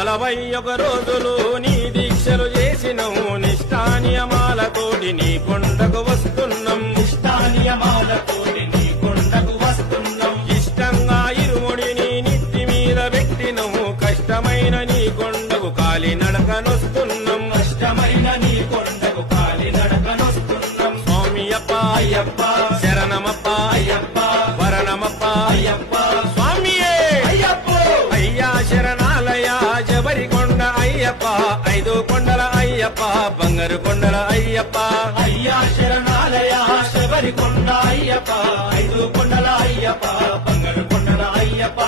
41 రోజులు నీ దీక్షలు చేసినవు నిష్ఠానియమాలతోటి నీ కొండకు వస్తున్నాం నిష్ఠానియమాలతోటి నీ కొండకు వస్తున్నాం ఇష్టంగా ఇరుముడిని నిత్తి మీద పెట్టినవు కష్టమైన నీ కొండకు కాలి నడకనొస్తున్నాం కష్టమైన నీ కొండకు కాలి నడకనొస్తున్నాం స్వామి అప్ప అయ్యప్ప శరణమప్ప అయ్యప్ప వరణమప్ప అయ్యప్ప స్వామియే అయ్యప్ప అయ్యా శరణాలయ జబరికొండ అయ్యప్ప 5 కొండల అయ్యప్ప బంగారు కొండల అయ్యప్ప అయ్యా శరణాలయ శబరికొండ అయ్యప్ప 5 కొండల అయ్యప్ప బంగారు కొండల అయ్యప్ప